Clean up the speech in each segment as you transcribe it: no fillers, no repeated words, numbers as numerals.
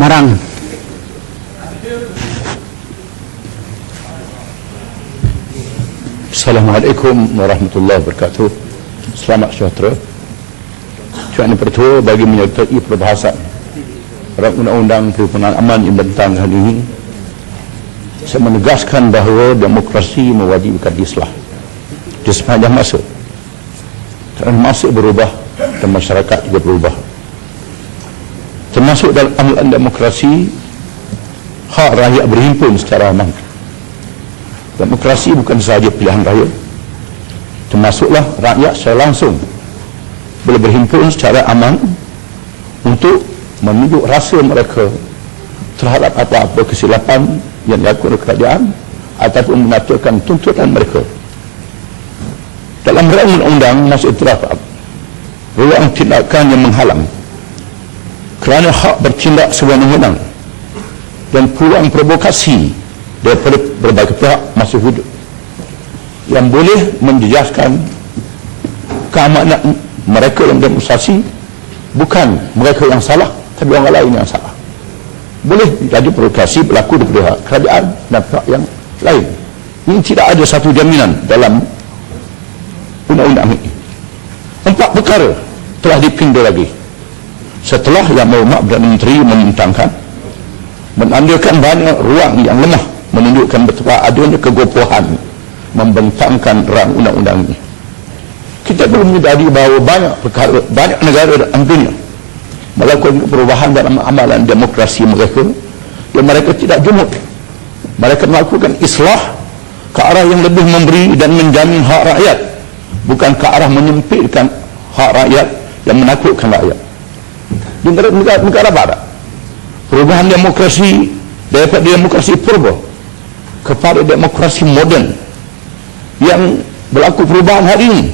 marang. Assalamualaikum warahmatullahi wabarakatuh. Selamat sejahtera. Tuan Pertua bagi menyertai perbahasan undang-undang perubahan aman yang bentang hari ini, saya menegaskan bahawa demokrasi mewajibkan islah di sepanjang masa. Kerana masa berubah dan masyarakat juga berubah. Termasuk dalam amalan demokrasi, hak rakyat berhimpun secara aman. Demokrasi bukan sahaja pilihan raya, termasuklah rakyat secara langsung boleh berhimpun secara aman untuk menunjuk rasa mereka terhadap apa-apa kesilapan yang dilakukan oleh kerajaan ataupun mengaturkan tuntutan mereka. Dalam undang-undang masih terdapat ruang tindakan yang menghalang kerana hak bertindak sewenang-wenang dan peluang provokasi daripada berbagai pihak masih wujud yang boleh menjejaskan keamanan mereka yang demonstrasi. Bukan mereka yang salah, tapi orang lain yang salah. Boleh jadi provokasi berlaku di pihak kerajaan dan pihak yang lain. Ini tidak ada satu jaminan dalam undang-undang ini. 4 perkara telah dipindah lagi setelah Yang Berhormat Perdana Menteri membentangkan, menandakan banyak ruang yang lemah, menunjukkan betapa adanya kegopohan membentangkan rang undang-undang ini. Kita belum menyadari bahawa banyak perkara, banyak negara dalam dunia melakukan perubahan dalam amalan demokrasi mereka yang mereka tidak jumut. Mereka melakukan islah ke arah yang lebih memberi dan menjamin hak rakyat, bukan ke arah menyempitkan hak rakyat yang menakutkan rakyat. Di negara barat, perubahan demokrasi daripada demokrasi purba kepada demokrasi moden yang berlaku perubahan hari ini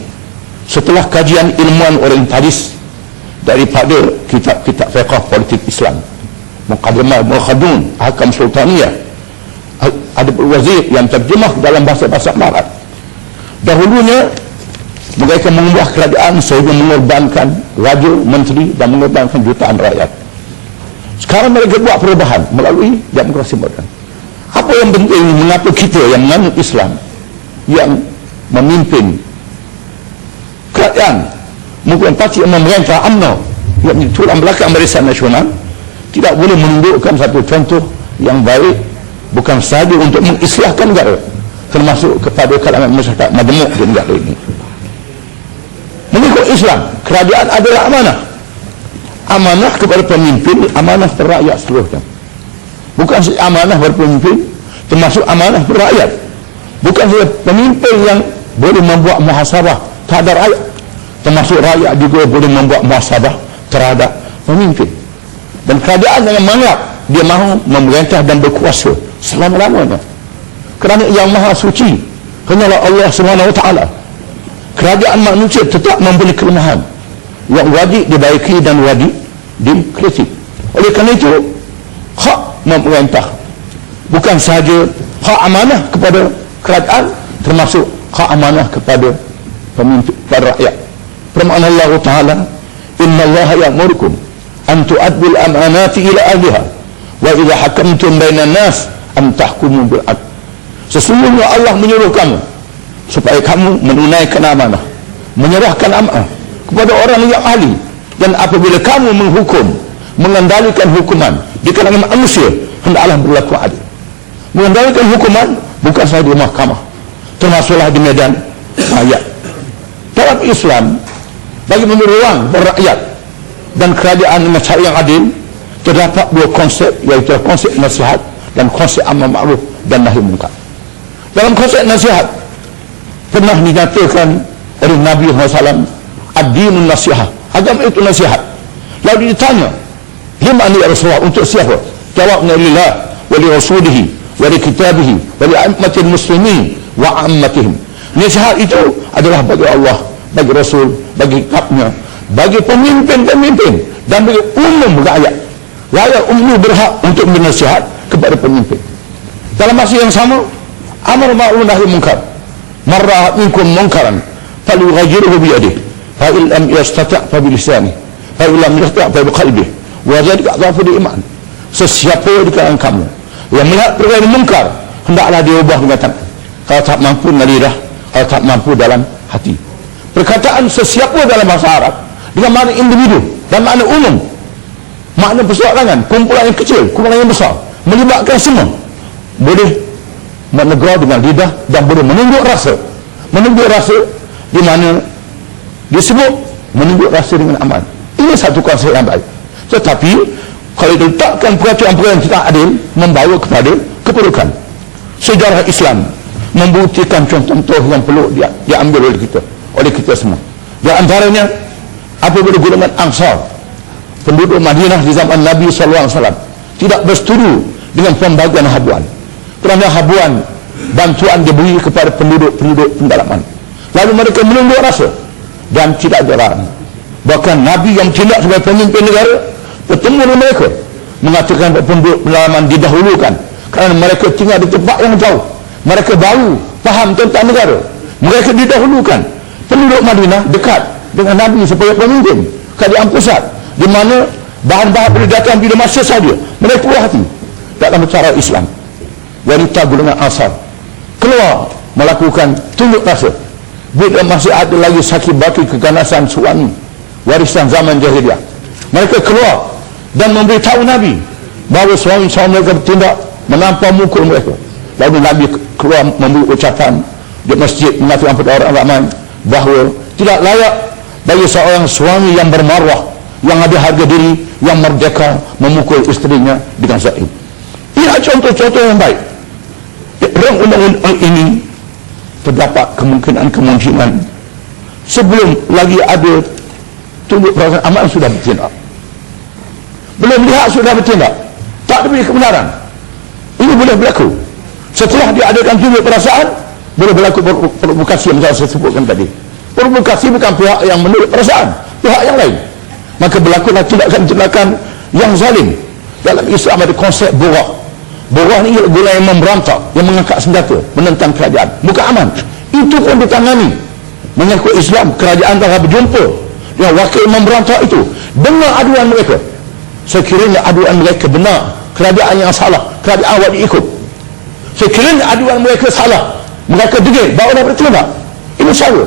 setelah kajian ilmuwan orientalis daripada kitab-kitab fiqh politik Islam, Muqaddimah Mukhadun, Ahkam Sultaniyah, ada wazir yang terjemah dalam bahasa-bahasa barat. Dahulunya mereka mengubah kerajaan sehingga mengorbankan raja, menteri dan mengorbankan jutaan rakyat. Sekarang mereka buat perubahan melalui demokrasi moden. Apa yang penting, mengapa kita yang menganut Islam, yang memimpin kerajaan, mungkin parti yang memerintah UMNO, yang tulang belakang Barisan Nasional, tidak boleh menunjukkan satu contoh yang baik, bukan sahaja untuk mengislahkan negara, termasuk kepada kalangan masyarakat majmuk di negara ini. Mengikut Islam, kerajaan adalah amanah. Amanah kepada pemimpin, amanah kepada rakyat seluruhnya. Bukan saja amanah kepada pemimpin, termasuk amanah kepada rakyat. Bukan saja pemimpin yang boleh membuat muhasabah terhadap rakyat, termasuk rakyat juga boleh membuat muhasabah terhadap pemimpin. Dan kerajaan yang menganggap dia mahu memerintah dan berkuasa selama-lamanya, kerana yang maha suci hanyalah Allah SWT. Kerajaan manusia tetap memberi kelemahan yang wajib dibaiki dan wajib dikritik. Oleh kerana itu, hak memerintah bukan sahaja hak amanah kepada kerajaan, termasuk hak amanah kepada pemimpin, kepada rakyat. Firman Allah Ta'ala, Inna Allah ya'murukum an tu'addul amanati ila ahliha wa idha hakamtum bainan nas an tahkumu bil adl. Sesungguhnya Allah menyuruh kamu supaya kamu menunaikan amanah, menyerahkan amanah kepada orang yang ahli, dan apabila kamu menghukum, mengendalikan hukuman di kalangan manusia, hendaklah berlaku adil. Mengendalikan hukuman bukan sahaja di mahkamah, termasuklah di medan rakyat. Dalam Islam, bagi memberi ruang berakyat dan kerajaan dengan cara yang adil, terdapat 2 konsep, iaitu konsep nasihat dan konsep amar ma'ruf dan nahi munkar. Dalam konsep nasihat, pernah dinyatakan oleh Nabi SAW, ad-dinun nasihat, agama itu nasihat. Lalu ditanya, liman ya Rasulullah, untuk siapa? Jawabnya, lillah wa li rasulihi wa li kitabihi wa li a'immatil muslimin wa ammatihim. Nasihat itu adalah bagi Allah, bagi Rasul, bagi kitabnya, bagi pemimpin-pemimpin dan bagi umum rakyat. Rakyat umum berhak untuk bernasihat kepada pemimpin. Dalam masa yang sama, amar ma'ruf nahi munkar. Man ra'a minkum munkaran falyughayyirhu bi yadihi, fa in lam yastati' fa bi lisanihi, fa in lam yastati' fa bi qalbihi, wa dzalika adhafu iman. sesiapa di kalangan kamu yang melihat perkara yang mungkar, hendaklah dia ubah dengan tangan. Kalau tak mampu dengan lidah, kalau tak mampu dalam hati. Perkataan sesiapa dalam bahasa Arab dengan makna individu dan makna umum, makna persoalan, kumpulan yang kecil, kumpulan yang besar, melibatkan semua. Boleh menegur dengan lidah dan boleh menunjuk rasa. Menunjuk rasa di mana disebut menunjuk rasa dengan aman. Ini satu konsep yang baik. Tetapi kalau diletakkan peraturan-peraturan yang tidak adil, membawa kepada keburukan. Sejarah Islam membuktikan contoh-contoh yang perlu diambil oleh kita semua. Di antaranya apabila golongan Ansar, penduduk Madinah di zaman Nabi SAW, tidak bersetuju dengan pembagian habuan, kerana habuan bantuan diberi kepada penduduk pendalaman. Lalu mereka menunjuk rasa dan tidak jarang. Bahkan Nabi yang tindak sebagai pemimpin negara bertemu dengan mereka, mengatakan bahawa penduduk pendalaman didahulukan kerana mereka tinggal di tempat yang jauh. Mereka baru faham tentang negara. Mereka didahulukan. Penduduk Madinah dekat dengan Nabi sebagai pemimpin kerajaan pusat, di mana bahan-bahan boleh datang bila masa saja. Mereka puas hati. Dalam cara Islam, wanita golongan Ansar keluar melakukan tunjuk rasa bila masih ada lagi sakit baki keganasan suami warisan zaman jahiliah. Mereka keluar dan memberitahu Nabi bahawa suami-suami mereka bertindak menampar mukul mereka. Lalu Nabi keluar memberi ucapan di masjid, mengatakan kepada orang ramai bahawa tidak layak bagi seorang suami yang bermarwah, yang ada harga diri, yang merdeka, memukul isterinya dengan zaib. Ini contoh-contoh yang baik. Dalam undang-undang ini terdapat kemungkinan sebelum lagi ada tunjuk perasaan aman sudah bertindak, belum lihat sudah bertindak, tak diberi kebenaran. Ini boleh berlaku. Setelah diadakan tunjuk perasaan, boleh berlaku provokasi yang saya sebutkan tadi. Provokasi bukan pihak yang menurut perasaan, pihak yang lain. Maka berlakulah tindakan-tindakan yang zalim. Dalam Islam ada konsep borah. Borah ni gula yang memberontak, yang mengangkat senjata menentang kerajaan, bukan aman. Itu pun ditangani. Mengikut Islam, kerajaan telah berjumpa dengan wakil memberontak itu, dengar aduan mereka. Sekiranya aduan mereka benar, kerajaan yang salah, kerajaan awak diikut. Sekiranya aduan mereka salah, mereka degil, barulah bertindak. Ini cara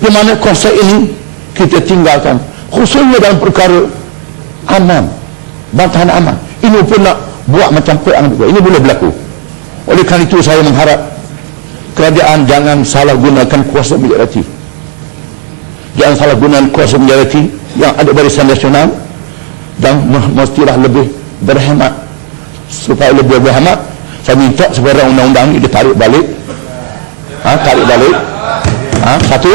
di mana konsep ini kita tinggalkan, khususnya dalam perkara aman, bantahan aman. Ini pun nak buat macam perang juga. Ini boleh berlaku. Oleh kerana itu saya mengharap kerajaan jangan salah gunakan kuasa majoriti. Jangan salah gunakan kuasa majoriti yang ada barisan nasional, dan mestilah lebih berhemat. Supaya lebih berhemat, saya minta supaya undang-undang ini ditarik balik. Tarik balik. Satu.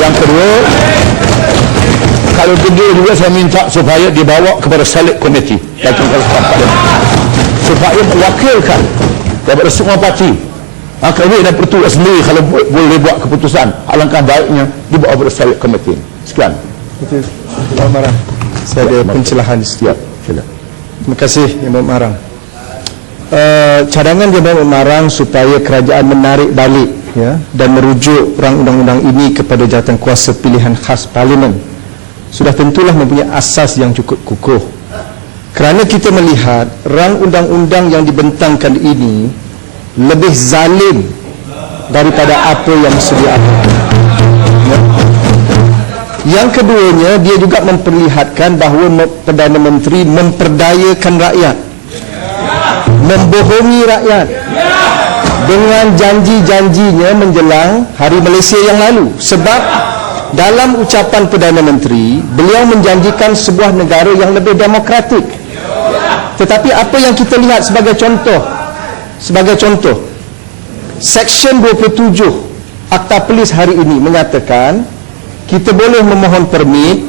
Yang kedua, kalau kedua juga saya minta supaya dibawa kepada select committee supaya mewakilkan daripada semua parti. Kami dan pertua sendiri kalau boleh buat keputusan, alangkah baiknya dibawa kepada select committee. Sekian. Betul. Yang Marang, saya ada pencerahan setiap. Terima kasih Yang Marang. Cadangan Yang Marang supaya kerajaan menarik balik dan merujuk rang undang-undang ini kepada jawatan kuasa pilihan khas parlimen sudah tentulah mempunyai asas yang cukup kukuh. Kerana kita melihat rang undang-undang yang dibentangkan ini lebih zalim daripada apa yang sedia ada. Yang keduanya, dia juga memperlihatkan bahawa Perdana Menteri memperdayakan rakyat, membohongi rakyat dengan janji-janjinya menjelang Hari Malaysia yang lalu. Sebab dalam ucapan Perdana Menteri, beliau menjanjikan sebuah negara yang lebih demokratik. Tetapi apa yang kita lihat sebagai contoh, Seksyen 27 Akta Polis hari ini menyatakan kita boleh memohon permit,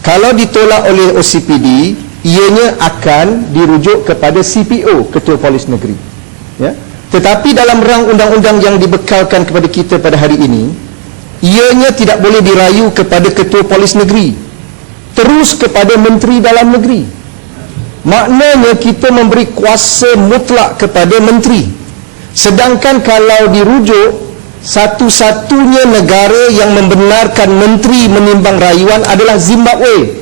kalau ditolak oleh OCPD, ianya akan dirujuk kepada CPO, Ketua Polis Negeri. Tetapi dalam rang undang-undang yang dibekalkan kepada kita pada hari ini, ianya tidak boleh dirayu kepada Ketua Polis Negeri, terus kepada Menteri Dalam Negeri. Maknanya kita memberi kuasa mutlak kepada Menteri. Sedangkan kalau dirujuk, satu-satunya negara yang membenarkan Menteri menimbang rayuan adalah Zimbabwe.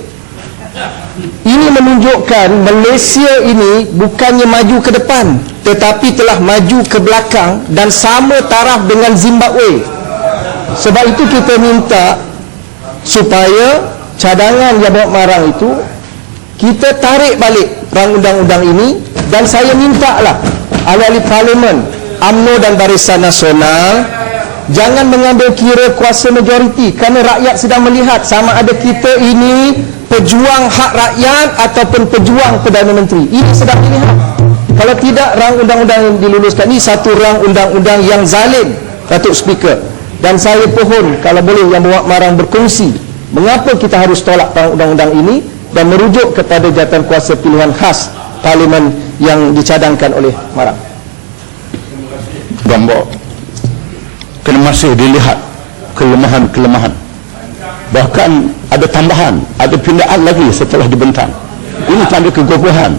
Ini menunjukkan Malaysia ini bukannya maju ke depan, tetapi telah maju ke belakang dan sama taraf dengan Zimbabwe. Sebab itu kita minta supaya cadangan yang bawa marang itu kita tarik balik rang undang-undang ini, dan saya mintalah ahli-ahli parlimen, UMNO dan Barisan Nasional jangan mengambil kira kuasa majoriti, kerana rakyat sedang melihat sama ada kita ini pejuang hak rakyat ataupun pejuang Perdana Menteri. Ini sedang dilihat. Kalau tidak, rang undang-undang yang diluluskan ini satu rang undang-undang yang zalim, Datuk Speaker. Dan saya pohon kalau boleh yang bawa marang berkongsi mengapa kita harus tolak rang undang-undang ini dan merujuk kepada jawatan kuasa pilihan khas parlimen yang dicadangkan oleh marang. Gambar kena masih dilihat kelemahan-kelemahan, bahkan ada tambahan, ada pindaan lagi setelah dibentang. Ini tanda kegopohan.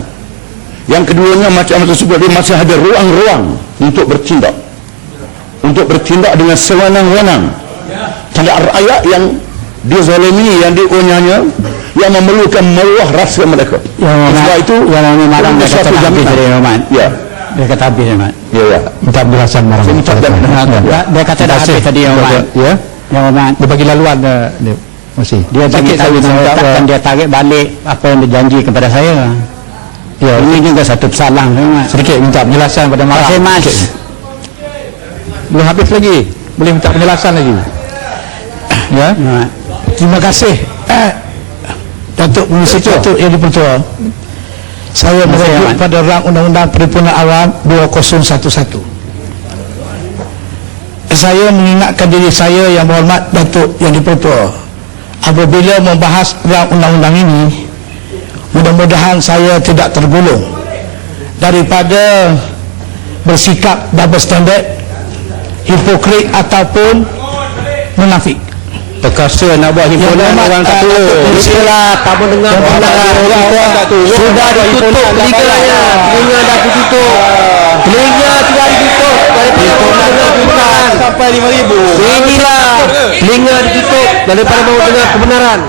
Yang keduanya, macam tersebut, dia masih ada ruang-ruang untuk bertindak dengan sewenang-wenang terhadap rakyat yang dizalimi, yang dionyanya, yang memerlukan meluah rasa mereka. Sebab itu marang dia kata habis tadi, Rahmat. Ya, Dia kata habis, Rahmat. ya. Minta penjelasan marang. Saya minta Dia kata dah habis tadi, Rahmat. Ya, Yang Rahmat, dia bagi laluan dia masih. dia bagi tahu dan dia tarik balik apa yang dijanji kepada saya. Ya, ini juga satu kesalahan, Rahmat. Sedikit minta penjelasan pada marang. Terima kasih, Mas. Sikit. Belum habis lagi. Boleh minta penjelasan lagi. Ya. Rahmat. Terima kasih Datuk Mengisi Datuk Yang Dipertua. Saya merujuk pada rang Undang-Undang Perhimpunan Awam 2011. Saya mengingatkan diri saya yang berhormat Datuk Yang Dipertua, apabila membahas rang undang-undang ini, mudah-mudahan saya tidak tergolong daripada bersikap double standard, hipokrit ataupun munafik. Perkasa nak buat himpunan orang tak tahu. Itulah tak mendengar orang tak tahu. Sudah ditutup telinganya. Telinga dah ditutup. Telinga tidak ditutup. Daripada mendengar kebenaran sampai 5,000. Inilah telinga ditutup daripada mau dengar kebenaran.